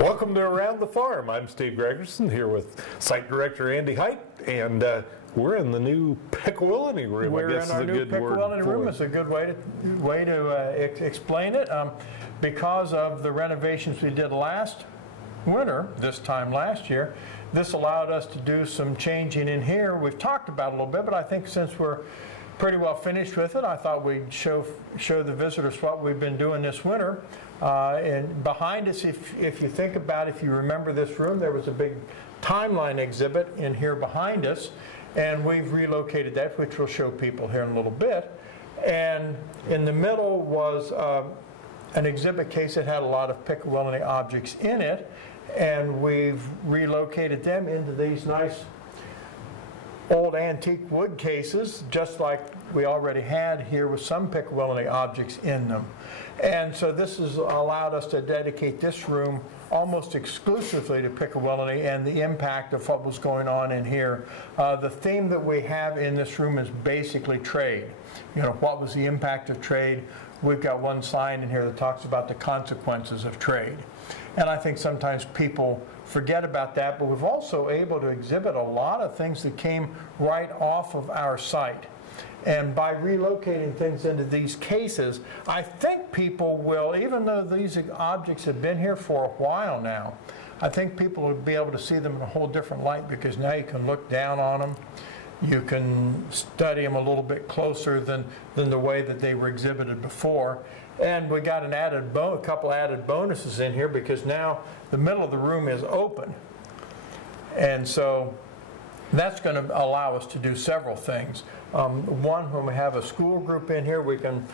Welcome to Around the Farm. I'm Steve Gregerson here with Site Director Andy Height, and we're in the new Piqua room. We're in our new Piqua room. It's a good way to explain it. Because of the renovations we did last winter, this time last year, this allowed us to do some changing in here. We've talked about it a little bit, but I think since we're pretty well finished with it, I thought we'd show the visitors what we've been doing this winter. And behind us, if you think about it, if you remember this room, there was a big timeline exhibit in here behind us, and we've relocated that, which we'll show people here in a little bit. And in the middle was an exhibit case that had a lot of Piqua objects in it, and we've relocated them into these nice old antique wood cases, just like we already had here with some Piqua objects in them. And so this has allowed us to dedicate this room almost exclusively to Piqua and the impact of what was going on in here. The theme that we have in this room is basically trade. You know, what was the impact of trade? We've got one sign in here that talks about the consequences of trade. And I think sometimes people forget about that, but we've also able to exhibit a lot of things that came right off of our site. And by relocating things into these cases, I think people will, even though these objects have been here for a while now, I think people will be able to see them in a whole different light, because now you can look down on them. You can study them a little bit closer than the way that they were exhibited before. And we got a couple added bonuses in here, because now the middle of the room is open. And so that's going to allow us to do several things. One, when we have a school group in here, we can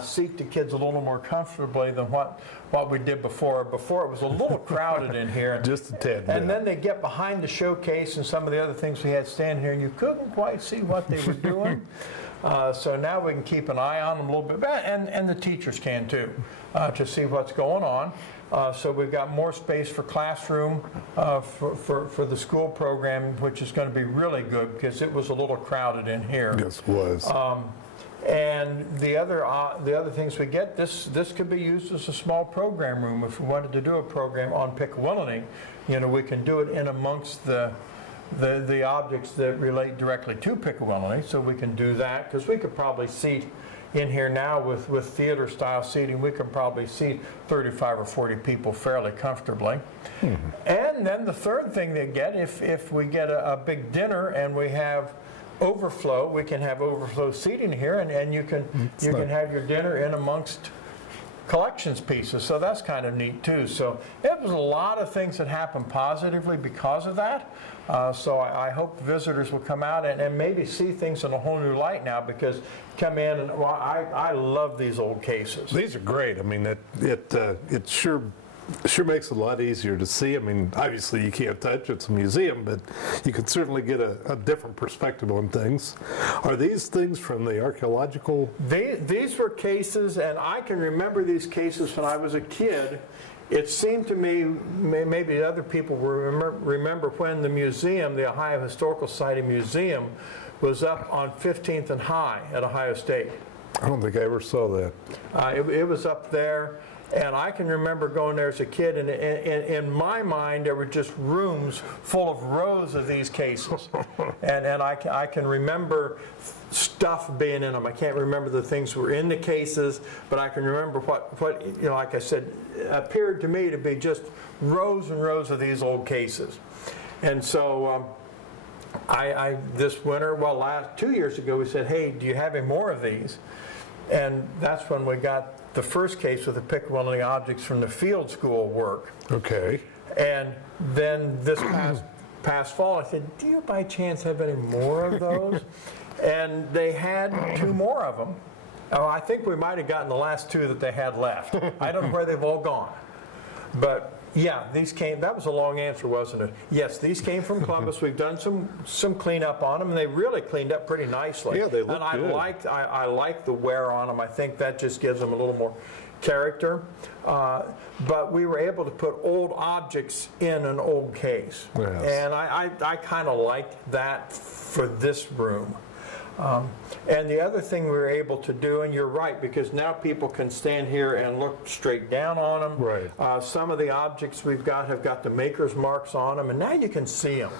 seat the kids a little more comfortably than what we did before. Before it was a little crowded in here. Just a tad bit. And then they get behind the showcase and some of the other things we had standing here, and you couldn't quite see what they were doing. So now we can keep an eye on them a little bit, and the teachers can too, to see what's going on. So we've got more space for classroom for the school program, which is going to be really good, because it was a little crowded in here. Yes, it was. And the other things we get, this could be used as a small program room. If we wanted to do a program on Piqua, you know, we can do it in amongst the objects that relate directly to Piqua, so we can do that, because we could probably seat in here now with theater style seating. We could probably seat 35 or 40 people fairly comfortably. And then the third thing they get, if we get a big dinner and we have overflow, we can have overflow seating here, and you can have your dinner in amongst collections pieces, so that's kind of neat too. So it was a lot of things that happened positively because of that. So I hope visitors will come out and maybe see things in a whole new light now, because come in and, well, I love these old cases. These are great. I mean, it sure makes it a lot easier to see. I mean, obviously you can't touch, it's a museum, but you can certainly get a different perspective on things. Are these things from the archaeological? These were cases, and I can remember these cases when I was a kid. It seemed to me, maybe other people will remember when the museum, the Ohio Historical Society Museum, was up on 15th and High at Ohio State. I don't think I ever saw that. It was up there. And I can remember going there as a kid, and in my mind, there were just rooms full of rows of these cases. and I can remember stuff being in them. I can't remember the things that were in the cases, but I can remember what you know, like I said, appeared to me to be just rows and rows of these old cases. And so I this winter, well, 2 years ago, we said, hey, do you have any more of these? And that's when we got the first case with the Piqua objects from the field school work. Okay. And then this past fall, I said, do you by chance have any more of those? And they had 2 more of them. Oh, I think we might have gotten the last 2 that they had left. I don't know where they've all gone. But yeah, these came, that was a long answer, wasn't it? Yes, these came from Columbus. We've done some cleanup on them, and they really cleaned up pretty nicely. Yeah, they look good. And I like the wear on them. I think that just gives them a little more character. But we were able to put old objects in an old case. Yes. And I kind of like that for this room. And the other thing we were able to do, and you're right, because now people can stand here and look straight down on them. Right. Some of the objects we've got have got the maker's marks on them, and now you can see them.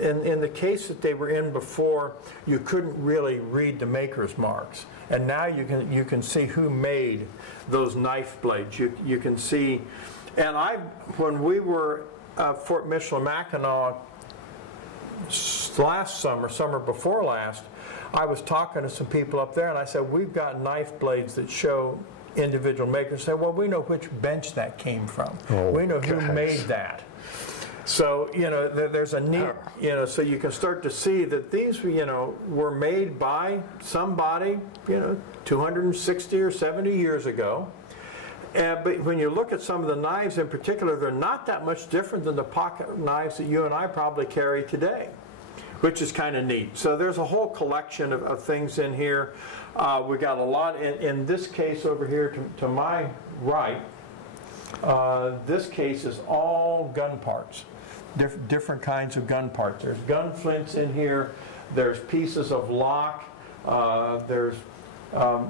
In the case that they were in before, you couldn't really read the maker's marks, and now you can see who made those knife blades. You can see, and when we were at Fort Michilimackinac last summer before last, I was talking to some people up there, and I said, we've got knife blades that show individual makers. Say, well, we know which bench that came from. Oh, we know who gosh. made that. So, there's a neat, so you can start to see that these, were made by somebody, 260 or 70 years ago. But when you look at some of the knives in particular, they're not that much different than the pocket knives that you and I probably carry today, which is kind of neat. So there's a whole collection of things in here. We got a lot in this case over here to my right. This case is all gun parts, different kinds of gun parts. There's gun flints in here. There's pieces of lock. There's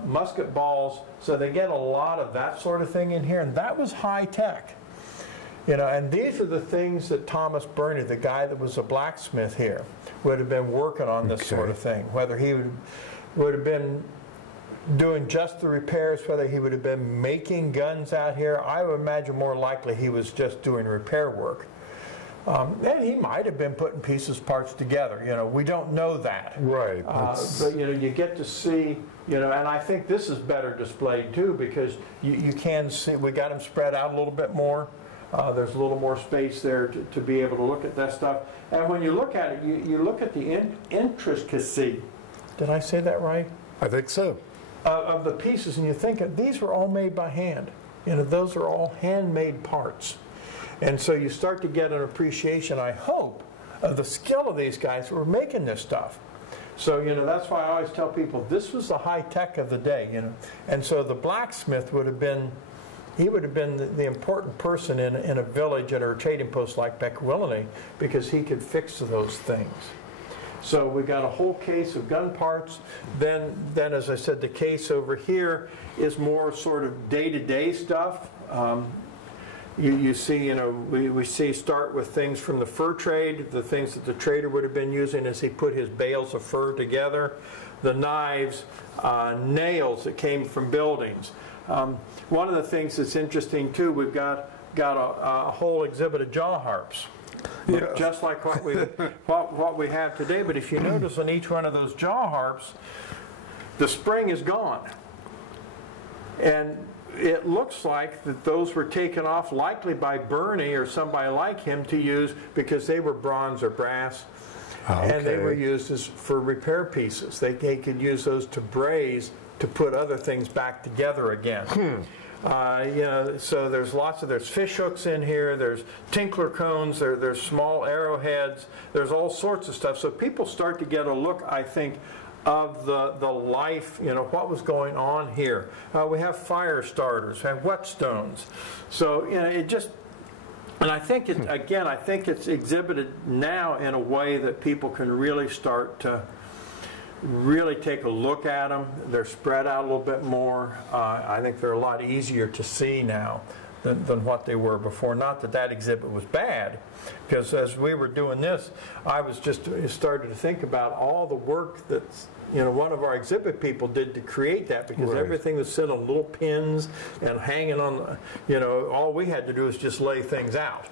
musket balls, so they get a lot of that sort of thing in here, and that was high tech. And these are the things that Thomas Burney, the guy that was a blacksmith here, would have been working on this sort of thing. Whether he would have been doing just the repairs, whether he would have been making guns out here, I would imagine more likely he was just doing repair work. And he might have been putting parts together. We don't know that. Right. But you get to see, and I think this is better displayed too, because you can see we got them spread out a little bit more. There's a little more space there to be able to look at that stuff. And when you look at it, you look at the intricacy. Did I say that right? I think so. Of the pieces, and you think these were all made by hand. Those are all handmade parts. And so you start to get an appreciation, I hope, of the skill of these guys who were making this stuff. So, that's why I always tell people this was the high tech of the day, And so the blacksmith would have been the important person in a village or a trading post like Piqua, because he could fix those things. So we got a whole case of gun parts. Then as I said, the case over here is more sort of day-to-day stuff. You see, we start with things from the fur trade, the things that the trader would have been using as he put his bales of fur together, the knives, nails that came from buildings. One of the things that's interesting too, we've got a whole exhibit of jaw harps. Look just like what we have today, but if you notice on each one of those jaw harps, the spring is gone. And it looks like that those were taken off likely by Burney or somebody like him to use because they were bronze or brass. And they were used for repair pieces. They could use those to braze to put other things back together again. So there's fish hooks in here, there's tinkler cones, there's small arrowheads, there's all sorts of stuff. So people start to get a look, I think, of the life, what was going on here. We have fire starters, we have whetstones. So, it just, and I think I think it's exhibited now in a way that people can really start to really take a look at them. They're spread out a little bit more. I think they're a lot easier to see now than what they were before. Not that exhibit was bad, because as we were doing this, I was just started to think about all the work that one of our exhibit people did to create that, because everything was set on little pins and hanging on. All we had to do was just lay things out.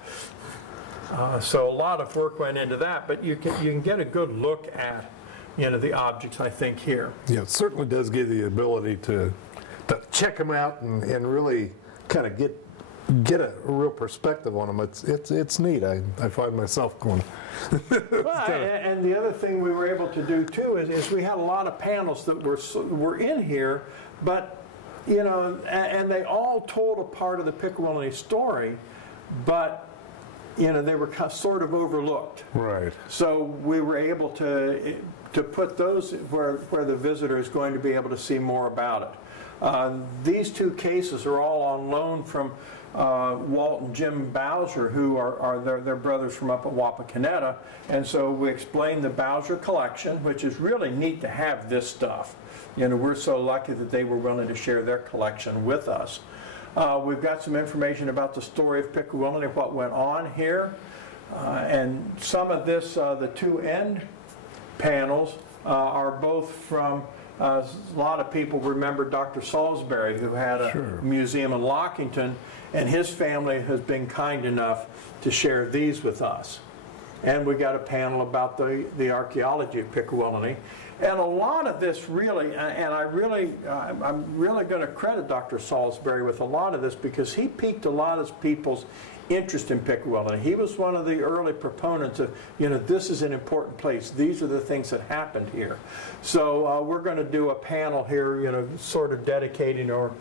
So a lot of work went into that, but you can get a good look at the objects, I think, here. Yeah, it certainly does give you the ability to check them out and really kind of get a real perspective on them. It's neat. I find myself going. And the other thing we were able to do too is we had a lot of panels that were in here, but and they all told a part of the Piqua story, but they were sort of overlooked. Right. So we were able to put those where the visitor is going to be able to see more about it. These two cases are all on loan from Walt and Jim Bowser, who are their brothers from up at Wapakoneta. And so we explained the Bowser collection, which is really neat to have this stuff. You know, we're so lucky that they were willing to share their collection with us. We've got some information about the story of Piqua, what went on here. And some of this, the two end panels, are both from, a lot of people remember Dr. Salisbury, who had a museum in Lockington, and his family has been kind enough to share these with us. And we got a panel about the archaeology of Piqua. And a lot of this really, and I'm really going to credit Dr. Salisbury with a lot of this, because he piqued a lot of people's interest in Piqua. He was one of the early proponents of, you know, this is an important place. These are the things that happened here. So we're going to do a panel here, you know, sort of dedicating or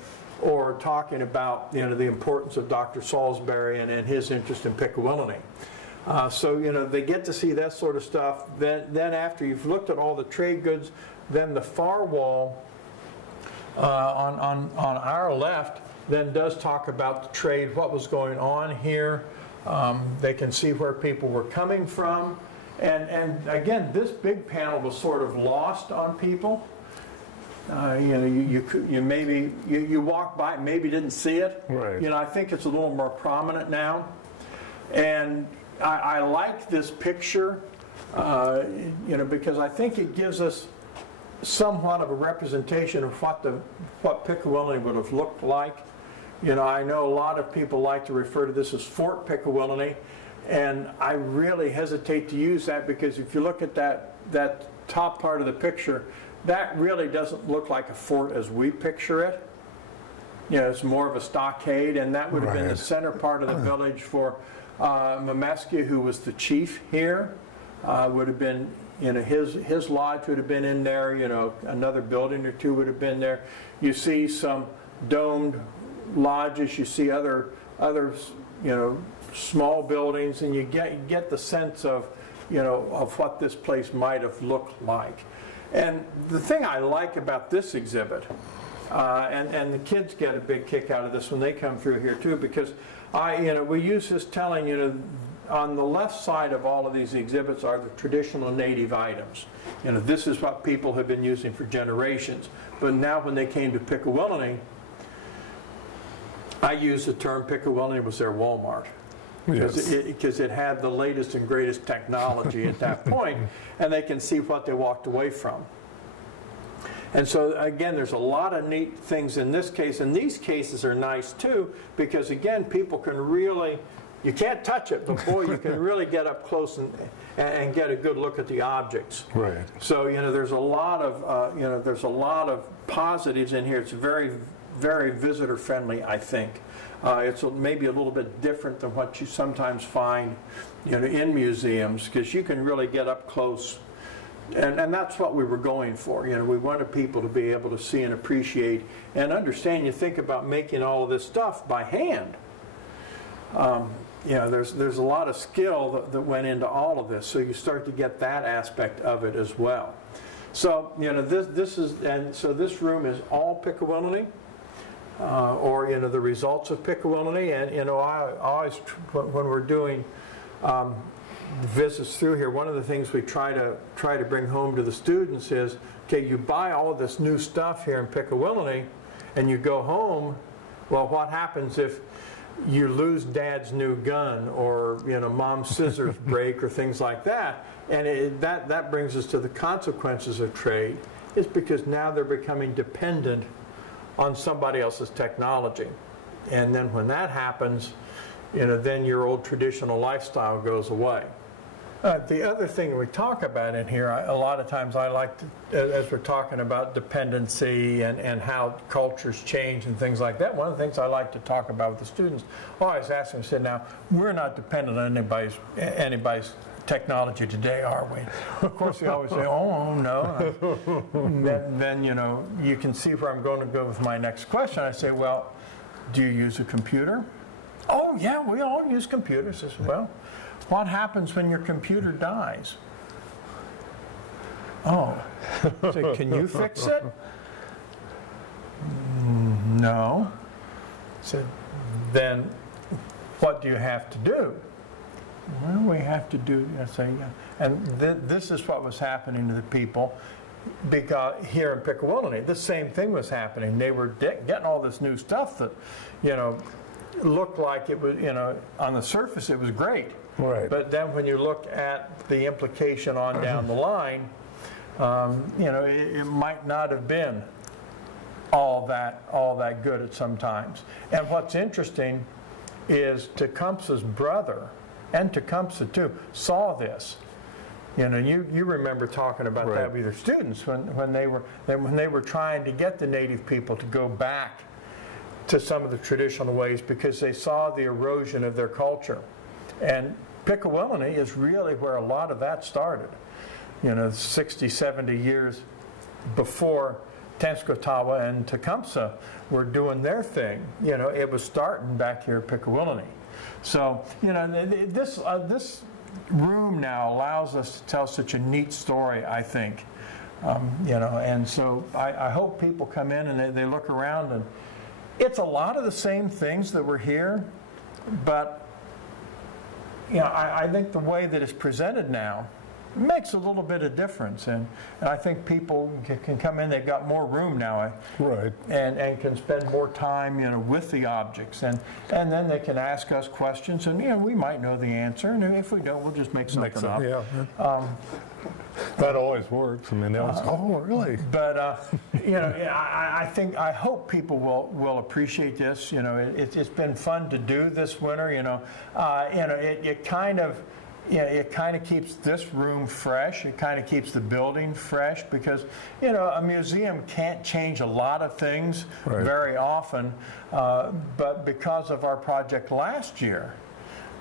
talking about, you know, the importance of Dr. Salisbury and his interest in Piqua. So, you know, they get to see that sort of stuff. Then after you've looked at all the trade goods, then the far wall on our left then does talk about the trade, what was going on here. They can see where people were coming from. And again, this big panel was sort of lost on people. You know, you walked by, maybe didn't see it. Right. You know, I think it's a little more prominent now. And I like this picture, you know, because I think it gives us somewhat of a representation of what Piqua would have looked like. You know, I know a lot of people like to refer to this as Fort Piqua, and I really hesitate to use that, because if you look at that top part of the picture, that really doesn't look like a fort as we picture it. You know, it's more of a stockade, and that would have been the center part of the village for Mameskia, who was the chief here. Would have been, you know, his lodge would have been in there. You know, another building or two would have been there. You see some domed lodges. You see other you know, small buildings, and you get the sense of, you know, of what this place might have looked like. And the thing I like about this exhibit, and the kids get a big kick out of this when they come through here too, because you know, we use this telling, you know, on the left side of all of these exhibits are the traditional native items. You know, this is what people have been using for generations. But now when they came to Piqua, I use the term Piqua was their Walmart. Because it had the latest and greatest technology at that point, and they can see what they walked away from. And so again, there's a lot of neat things in this case, and these cases are nice too, because again, people can really, you can't touch it, but boy, you can really get up close and get a good look at the objects. Right. So, you know, there's a lot of positives in here. It's very, very visitor friendly, I think. It's maybe a little bit different than what you sometimes find, you know, in museums, because you can really get up close, and that's what we were going for. You know, we wanted people to be able to see and appreciate and understand. You think about making all of this stuff by hand. You know, there's a lot of skill that went into all of this, so you start to get that aspect of it as well. So, you know, this room is all Piqua. Or, you know, the results of Piqua. And, you know, I always, when we're doing visits through here, one of the things we try to bring home to the students is, okay, you buy all of this new stuff here in Piqua, and you go home. Well, what happens if you lose Dad's new gun, or, you know, Mom's scissors break, or things like that? And that brings us to the consequences of trade. It's because now they're becoming dependent on somebody else's technology. And then when that happens, you know, then your old traditional lifestyle goes away. The other thing we talk about in here, a lot of times I like to, as we're talking about dependency and how cultures change and things like that, one of the things I like to talk about with the students, I always ask them, I said, now, we're not dependent on anybody's technology today, are we? Of course, we always say, oh, no. Then, you know, you can see where I'm going to go with my next question. I say, well, do you use a computer? Oh, yeah, we all use computers. I said, well, what happens when your computer dies? Oh, so can you fix it? No. I said, then what do you have to do? Well, we have to do, I say, yeah. And this is what was happening to the people, because here in Piqua, the same thing was happening. They were getting all this new stuff that, looked like it was, on the surface it was great. Right. But then when you look at the implication on down the line, it might not have been all that good at some times. And what's interesting is Tecumseh's brother, and Tecumseh too, saw this. You remember talking about right. that with your students when they were trying to get the native people to go back to some of the traditional ways because they saw the erosion of their culture. And Piqua is really where a lot of that started. 60, 70 years before Tenskwatawa and Tecumseh were doing their thing. It was starting back here at Piqua. So, this room now allows us to tell such a neat story, I think. And so I hope people come in and they look around, and it's a lot of the same things that were here, but I think the way that it's presented now makes a little bit of difference, and I think people can come in. They've got more room now, right, and can spend more time, with the objects, and then they can ask us questions, and we might know the answer, and if we don't, we'll just make something up. Yeah. That always works. I mean, oh, really? But I hope people will appreciate this. It's been fun to do this winter. It kind of keeps this room fresh. It kind of keeps the building fresh because, a museum can't change a lot of things right. very often. But because of our project last year,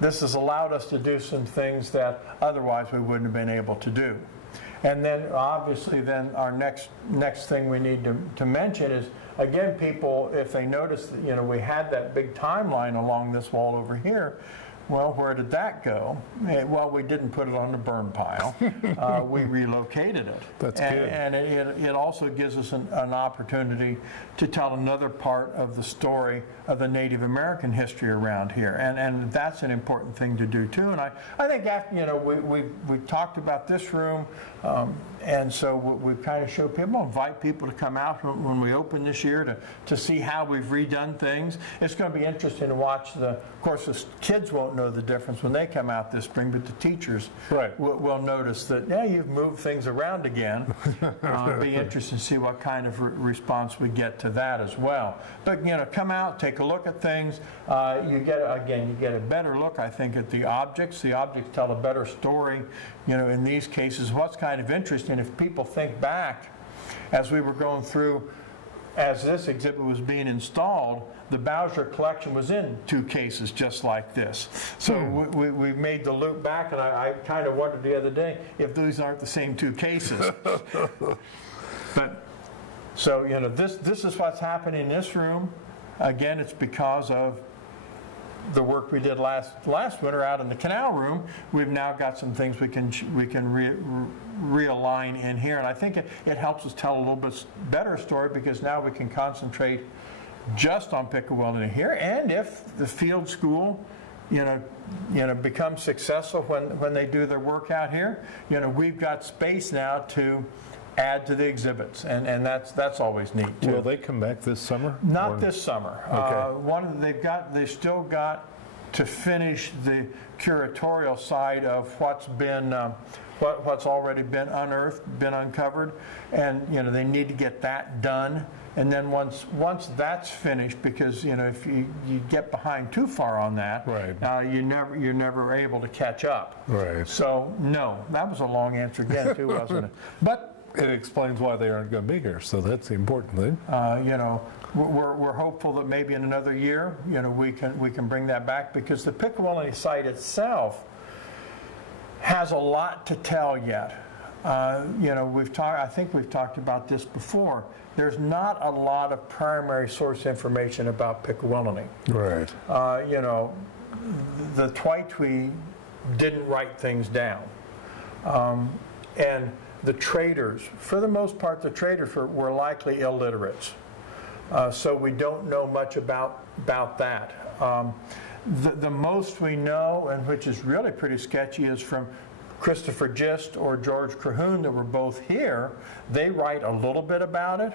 this has allowed us to do some things that otherwise we wouldn't have been able to do. And then, obviously, our next thing we need to mention is, again, people, if they notice that, we had that big timeline along this wall over here. Well, where did that go? Well, we didn't put it on the burn pile. We relocated it. That's good. And it also gives us an opportunity to tell another part of the story of the Native American history around here. And that's an important thing to do, too. And I think after, we talked about this room, and so we kind of show people, invite people to come out when we open this year to see how we've redone things. It's going to be interesting to watch of course, the kids won't know the difference when they come out this spring, but the teachers right. will notice that, yeah, you've moved things around again. It'll be interesting to see what kind of response we get to that as well. But, come out, take a look at things. You get a better look, I think, at the objects. The objects tell a better story, in these cases. What's kind of interesting, if people think back, as we were going through, as this exhibit was being installed, the Bowser collection was in 2 cases just like this. So we made the loop back, and I kind of wondered the other day if these aren't the same 2 cases. But so this is what's happening in this room. Again, it's because of the work we did last winter out in the canal room. We've now got some things we can realign in here, and I think it helps us tell a little bit better story because now we can concentrate just on Piqua here. And if the field school becomes successful when they do their work out here, we've got space now to add to the exhibits, and that's always neat too. Will they come back this summer? Not this summer. Okay. They've still got to finish the curatorial side of what's been what's already been unearthed, been uncovered, and they need to get that done. And then once that's finished, because if you get behind too far on that, right. You're never able to catch up. Right. So no, that was a long answer again too, wasn't it? But it explains why they aren't going to be here, so that's the important thing. We're hopeful that maybe in another year, we can bring that back, because the Piqua site itself has a lot to tell yet. I think we've talked about this before. There's not a lot of primary source information about Piqua. Right. The Twaitwi didn't write things down, and the traders, for the most part, were likely illiterates. So we don't know much about that. The most we know, and which is really pretty sketchy, is from Christopher Gist or George Cahoon that were both here. They write a little bit about it.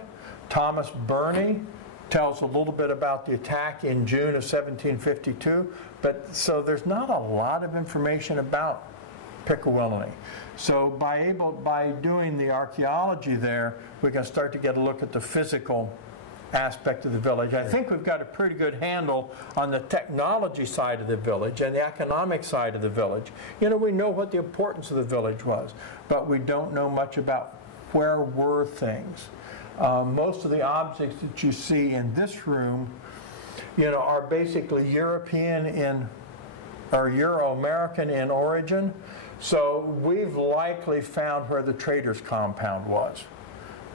Thomas Burney tells a little bit about the attack in June of 1752, but so there's not a lot of information about Piqua. So by doing the archaeology there, we can start to get a look at the physical aspect of the village. I think we've got a pretty good handle on the technology side of the village and the economic side of the village. You know, we know what the importance of the village was, but we don't know much about where were things. Most of the objects that you see in this room, you know, are basically European or Euro-American in origin. So we've likely found where the traders' compound was.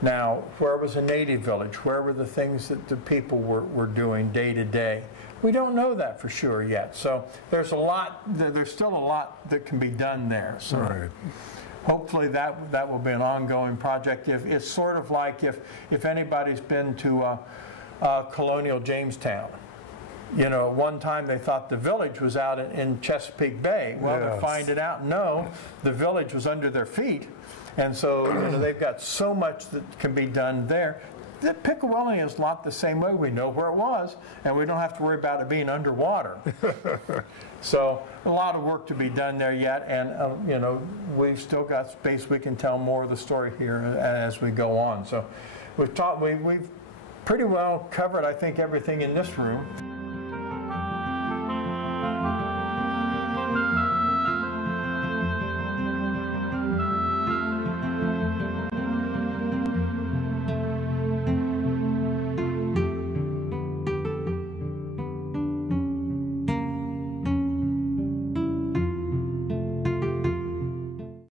Now, where was a native village? Where were the things that the people were doing day to day? We don't know that for sure yet. So there's still a lot that can be done there. So Right. hopefully that will be an ongoing project. It's sort of like if anybody's been to colonial Jamestown. You know, at one time they thought the village was out in Chesapeake Bay. Well, Yes. to find it out, no, the village was under their feet. And so, you know, they've got so much that can be done there. The Piqua is a lot the same way. We know where it was, and we don't have to worry about it being underwater. So a lot of work to be done there yet, and you know, we've still got space. We can tell more of the story here as we go on. So we've pretty well covered, I think, everything in this room.